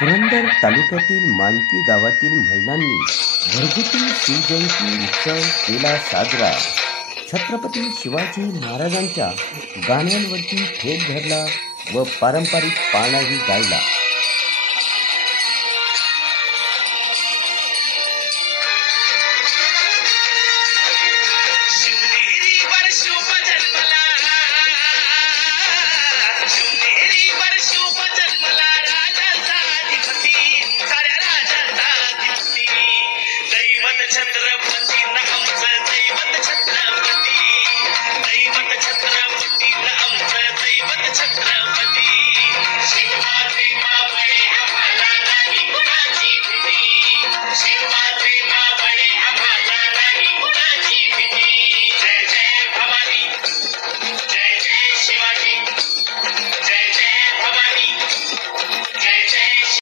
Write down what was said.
पुरंदर तालुक्यातील माणकी गावातील महिलांनी घरगुती शिवजयंती उत्सव केला साजरा. छत्रपती शिवाजी महाराजांच्या गाण्यांवरती ठेप धरला व पारंपरिक पाळणाही गायला.